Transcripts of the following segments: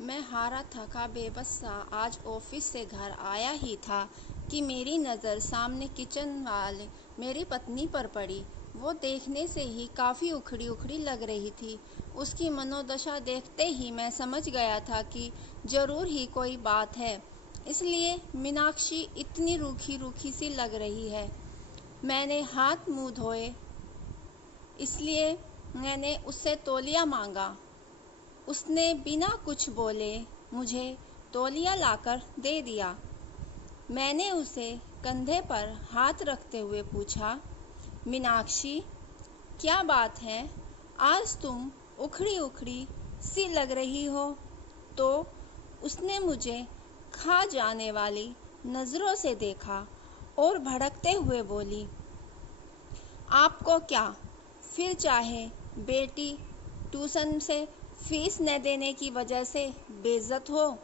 मैं हारा थका बेबस सा आज ऑफिस से घर आया ही था कि मेरी नज़र सामने किचन वाले मेरी पत्नी पर पड़ी। वो देखने से ही काफ़ी उखड़ी उखड़ी लग रही थी। उसकी मनोदशा देखते ही मैं समझ गया था कि ज़रूर ही कोई बात है, इसलिए मीनाक्षी इतनी रूखी रूखी सी लग रही है। मैंने हाथ मुंह धोए, इसलिए मैंने उससे तौलिया मांगा। उसने बिना कुछ बोले मुझे तौलिया लाकर दे दिया। मैंने उसे कंधे पर हाथ रखते हुए पूछा, मीनाक्षी, क्या बात है? आज तुम उखड़ी उखड़ी सी लग रही हो। तो उसने मुझे खा जाने वाली नज़रों से देखा और भड़कते हुए बोली, आपको क्या, फिर चाहे बेटी ट्यूशन से फीस न देने की वजह से बेइज्जत हो,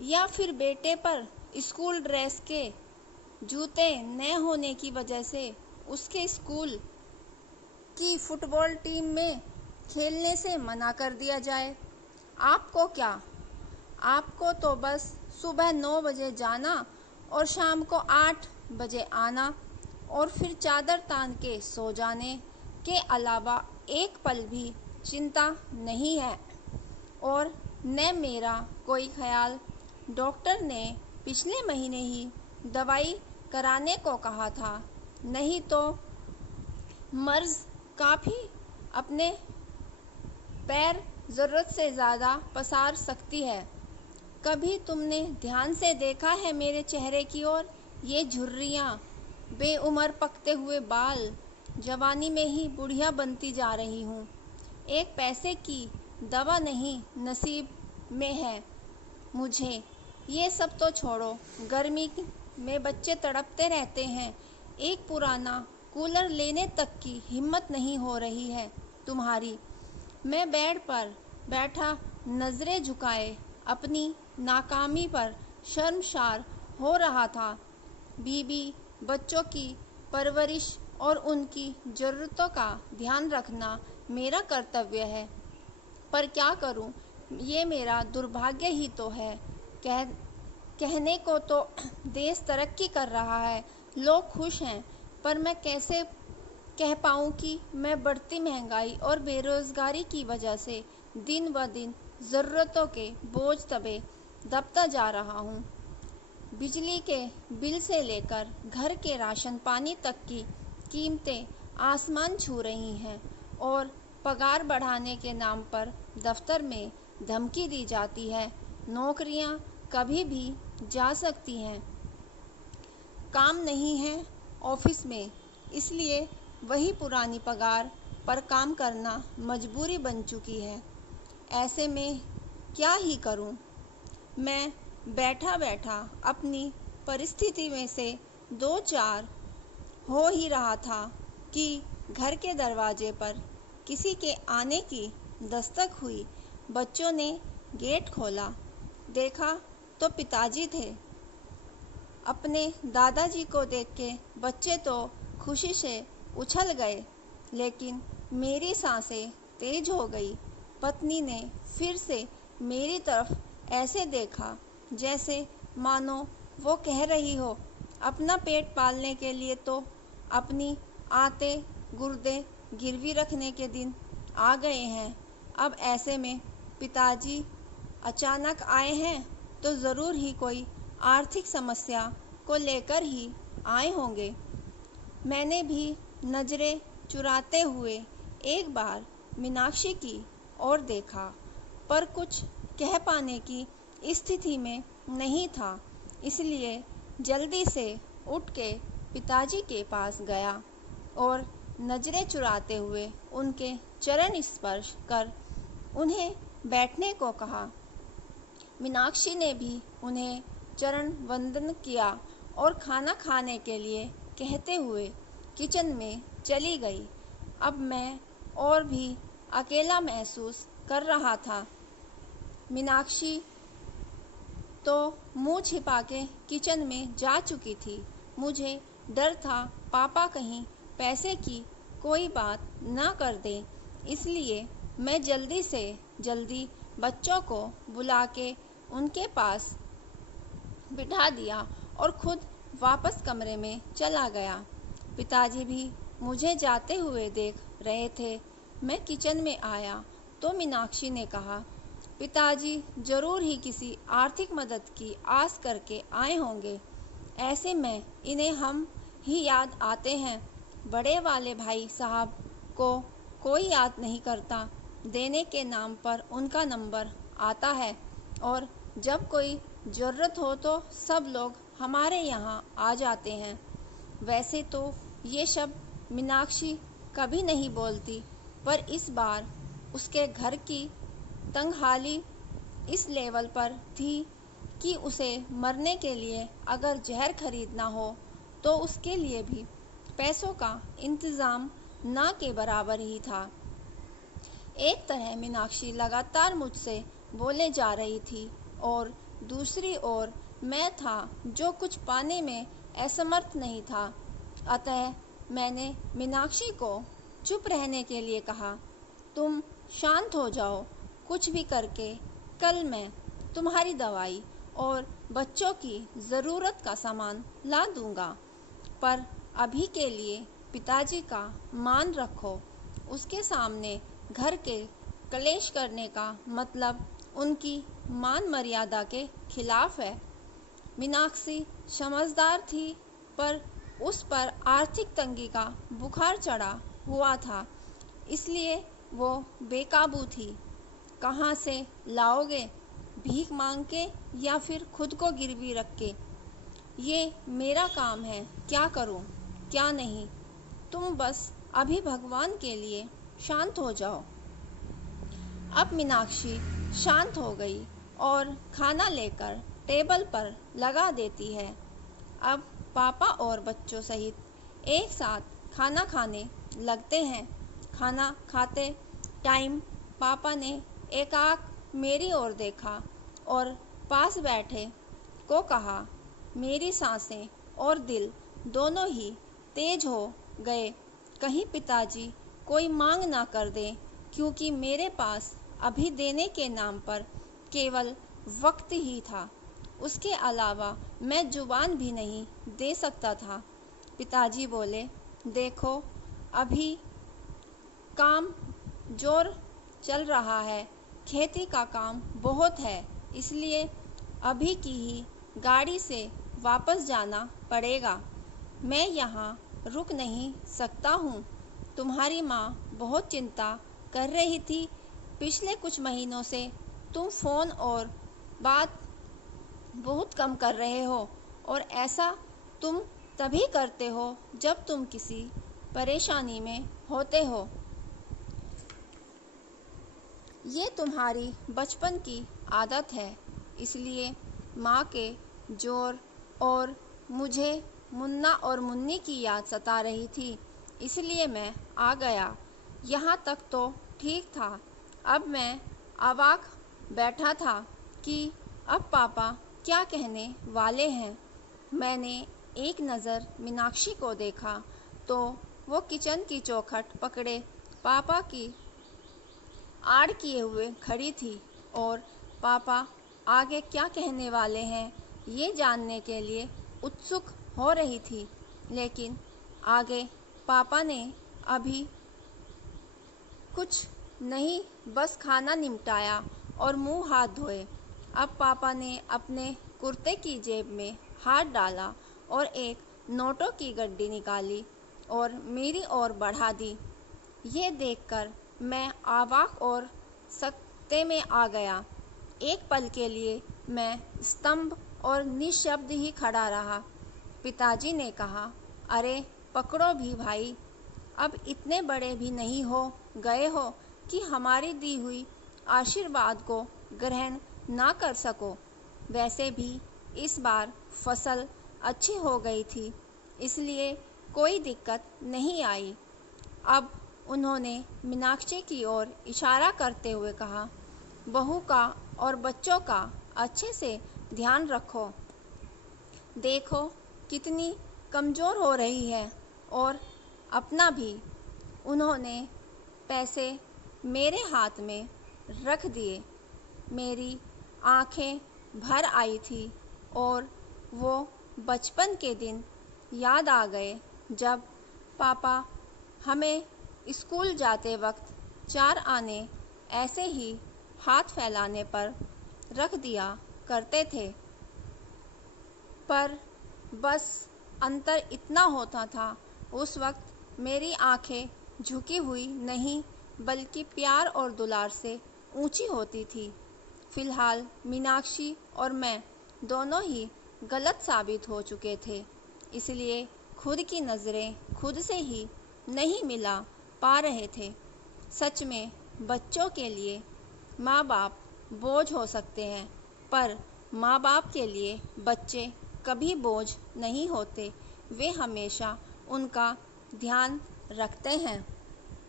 या फिर बेटे पर स्कूल ड्रेस के जूते न होने की वजह से उसके स्कूल की फुटबॉल टीम में खेलने से मना कर दिया जाए। आपको क्या? आपको तो बस सुबह 9 बजे जाना और शाम को 8 बजे आना और फिर चादर तान के सो जाने के अलावा एक पल भी चिंता नहीं है। और न मेरा कोई ख्याल। डॉक्टर ने पिछले महीने ही दवाई कराने को कहा था, नहीं तो मर्ज काफ़ी अपने पैर ज़रूरत से ज़्यादा पसार सकती है। कभी तुमने ध्यान से देखा है मेरे चेहरे की ओर? ये झुर्रियाँ, बेउम्र पकते हुए बाल, जवानी में ही बुढ़िया बनती जा रही हूँ। एक पैसे की दवा नहीं नसीब में है मुझे। ये सब तो छोड़ो, गर्मी में बच्चे तड़पते रहते हैं, एक पुराना कूलर लेने तक की हिम्मत नहीं हो रही है तुम्हारी। मैं बेड पर बैठा नज़रें झुकाए अपनी नाकामी पर शर्मसार हो रहा था। बीबी बच्चों की परवरिश और उनकी ज़रूरतों का ध्यान रखना मेरा कर्तव्य है, पर क्या करूं, ये मेरा दुर्भाग्य ही तो है। कहने को तो देश तरक्की कर रहा है, लोग खुश हैं, पर मैं कैसे कह पाऊँ कि मैं बढ़ती महंगाई और बेरोज़गारी की वजह से दिन ब दिन ज़रूरतों के बोझ तले दबता जा रहा हूँ। बिजली के बिल से लेकर घर के राशन पानी तक की कीमतें आसमान छू रही हैं और पगार बढ़ाने के नाम पर दफ्तर में धमकी दी जाती है। नौकरियां कभी भी जा सकती हैं, काम नहीं है ऑफिस में, इसलिए वही पुरानी पगार पर काम करना मजबूरी बन चुकी है। ऐसे में क्या ही करूं? मैं बैठा बैठा अपनी परिस्थिति में से दो चार हो ही रहा था कि घर के दरवाजे पर किसी के आने की दस्तक हुई। बच्चों ने गेट खोला, देखा तो पिताजी थे। अपने दादाजी को देख के बच्चे तो खुशी से उछल गए, लेकिन मेरी सांसें तेज हो गई। पत्नी ने फिर से मेरी तरफ ऐसे देखा जैसे मानो वो कह रही हो, अपना पेट पालने के लिए तो अपनी आते गुर्दे गिरवी रखने के दिन आ गए हैं। अब ऐसे में पिताजी अचानक आए हैं तो ज़रूर ही कोई आर्थिक समस्या को लेकर ही आए होंगे। मैंने भी नज़रें चुराते हुए एक बार मीनाक्षी की ओर देखा, पर कुछ कह पाने की स्थिति में नहीं था, इसलिए जल्दी से उठ के पिताजी के पास गया और नज़रें चुराते हुए उनके चरण स्पर्श कर उन्हें बैठने को कहा। मीनाक्षी ने भी उन्हें चरण वंदन किया और खाना खाने के लिए कहते हुए किचन में चली गई। अब मैं और भी अकेला महसूस कर रहा था। मीनाक्षी तो मुंह छिपा के किचन में जा चुकी थी। मुझे डर था पापा कहीं पैसे की कोई बात ना कर दें, इसलिए मैं जल्दी से जल्दी बच्चों को बुला के उनके पास बिठा दिया और खुद वापस कमरे में चला गया। पिताजी भी मुझे जाते हुए देख रहे थे। मैं किचन में आया तो मीनाक्षी ने कहा, पिताजी जरूर ही किसी आर्थिक मदद की आस करके आए होंगे। ऐसे में इन्हें हम ही याद आते हैं। बड़े वाले भाई साहब को कोई याद नहीं करता। देने के नाम पर उनका नंबर आता है और जब कोई ज़रूरत हो तो सब लोग हमारे यहाँ आ जाते हैं। वैसे तो ये शब्द मीनाक्षी कभी नहीं बोलती, पर इस बार उसके घर की तंगहाली इस लेवल पर थी कि उसे मरने के लिए अगर जहर खरीदना हो तो उसके लिए भी पैसों का इंतज़ाम ना के बराबर ही था। एक तरह मीनाक्षी लगातार मुझसे बोले जा रही थी और दूसरी ओर मैं था जो कुछ पाने में असमर्थ नहीं था। अतः मैंने मीनाक्षी को चुप रहने के लिए कहा, तुम शांत हो जाओ। कुछ भी करके कल मैं तुम्हारी दवाई और बच्चों की ज़रूरत का सामान ला दूंगा, पर अभी के लिए पिताजी का मान रखो। उसके सामने घर के कलेश करने का मतलब उनकी मान मर्यादा के खिलाफ है। मीनाक्षी समझदार थी, पर उस पर आर्थिक तंगी का बुखार चढ़ा हुआ था, इसलिए वो बेकाबू थी। कहाँ से लाओगे? भीख मांग के या फिर खुद को गिरवी रख के? ये मेरा काम है, क्या करूं क्या नहीं। तुम बस अभी भगवान के लिए शांत हो जाओ। अब मीनाक्षी शांत हो गई और खाना लेकर टेबल पर लगा देती है। अब पापा और बच्चों सहित एक साथ खाना खाने लगते हैं। खाना खाते टाइम पापा ने एकाएक मेरी ओर देखा और पास बैठे को कहा, मेरी सांसें और दिल दोनों ही तेज हो गए। कहीं पिताजी कोई मांग ना कर दें, क्योंकि मेरे पास अभी देने के नाम पर केवल वक्त ही था। उसके अलावा मैं जुबान भी नहीं दे सकता था। पिताजी बोले, देखो अभी काम जोर चल रहा है, खेती का काम बहुत है, इसलिए अभी की ही गाड़ी से वापस जाना पड़ेगा। मैं यहाँ रुक नहीं सकता हूँ। तुम्हारी माँ बहुत चिंता कर रही थी। पिछले कुछ महीनों से तुम फ़ोन और बात बहुत कम कर रहे हो, और ऐसा तुम तभी करते हो जब तुम किसी परेशानी में होते हो। ये तुम्हारी बचपन की आदत है, इसलिए माँ के जोर और मुझे मुन्ना और मुन्नी की याद सता रही थी, इसलिए मैं आ गया। यहाँ तक तो ठीक था। अब मैं अवाक बैठा था कि अब पापा क्या कहने वाले हैं। मैंने एक नज़र मीनाक्षी को देखा तो वो किचन की चौखट पकड़े पापा की आड़ किए हुए खड़ी थी और पापा आगे क्या कहने वाले हैं ये जानने के लिए उत्सुक हो रही थी। लेकिन आगे पापा ने अभी कुछ नहीं, बस खाना निपटाया और मुंह हाथ धोए। अब पापा ने अपने कुर्ते की जेब में हाथ डाला और एक नोटों की गड्डी निकाली और मेरी ओर बढ़ा दी। ये देखकर मैं अवाक और सकते में आ गया। एक पल के लिए मैं स्तंभ और निशब्द ही खड़ा रहा। पिताजी ने कहा, अरे पकड़ो भी भाई, अब इतने बड़े भी नहीं हो गए हो कि हमारी दी हुई आशीर्वाद को ग्रहण ना कर सको। वैसे भी इस बार फसल अच्छी हो गई थी, इसलिए कोई दिक्कत नहीं आई। अब उन्होंने मीनाक्षी की ओर इशारा करते हुए कहा, बहू का और बच्चों का अच्छे से ध्यान रखो। देखो कितनी कमज़ोर हो रही है, और अपना भी। उन्होंने पैसे मेरे हाथ में रख दिए। मेरी आंखें भर आई थी और वो बचपन के दिन याद आ गए जब पापा हमें स्कूल जाते वक्त 4 आने ऐसे ही हाथ फैलाने पर रख दिया करते थे। पर बस अंतर इतना होता था, उस वक्त मेरी आंखें झुकी हुई नहीं बल्कि प्यार और दुलार से ऊंची होती थी। फिलहाल मीनाक्षी और मैं दोनों ही गलत साबित हो चुके थे, इसलिए खुद की नज़रें खुद से ही नहीं मिला पा रहे थे। सच में बच्चों के लिए माँ बाप बोझ हो सकते हैं, पर माँ बाप के लिए बच्चे कभी बोझ नहीं होते, वे हमेशा उनका ध्यान रखते हैं।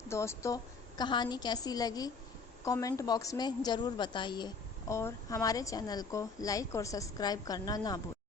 दोस्तों, कहानी कैसी लगी कमेंट बॉक्स में ज़रूर बताइए और हमारे चैनल को लाइक और सब्सक्राइब करना ना भूलें।